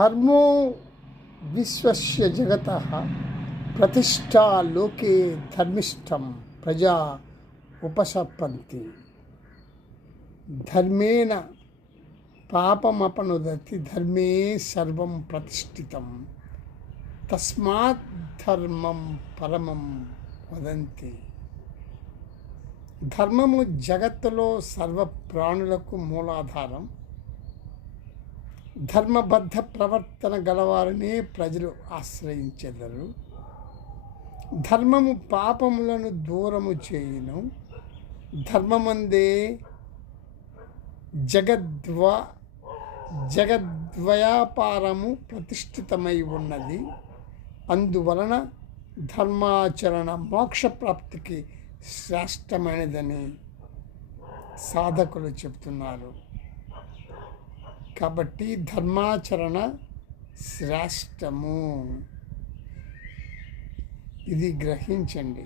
ధర్మో విశ్వస్య జగతః ప్రతిష్టా లోకే ధర్మిష్టం ప్రజా ఉపసర్పంతి. ధర్మేణ పాపమపనుదతి ధర్మే సర్వం ప్రతిష్ఠితం తస్మాత్ ధర్మం పరమం వదంతి. ధర్మము జగత్తులో సర్వ ప్రాణులకు మూలాధారం. ధర్మబద్ధ ప్రవర్తన గలవారినే ప్రజలు ఆశ్రయించెదరు. ధర్మము పాపములను దూరము చేయును. ధర్మమందే జగద్వ్యాపారము ప్రతిష్ఠితమై ఉన్నది. అందువలన ధర్మాచరణ మోక్షప్రాప్తికి శ్రేష్టమైనదని సాధకులు చెప్తున్నారు. కాబట్టి ధర్మాచరణ శ్రేష్టము, ఇది గ్రహించండి.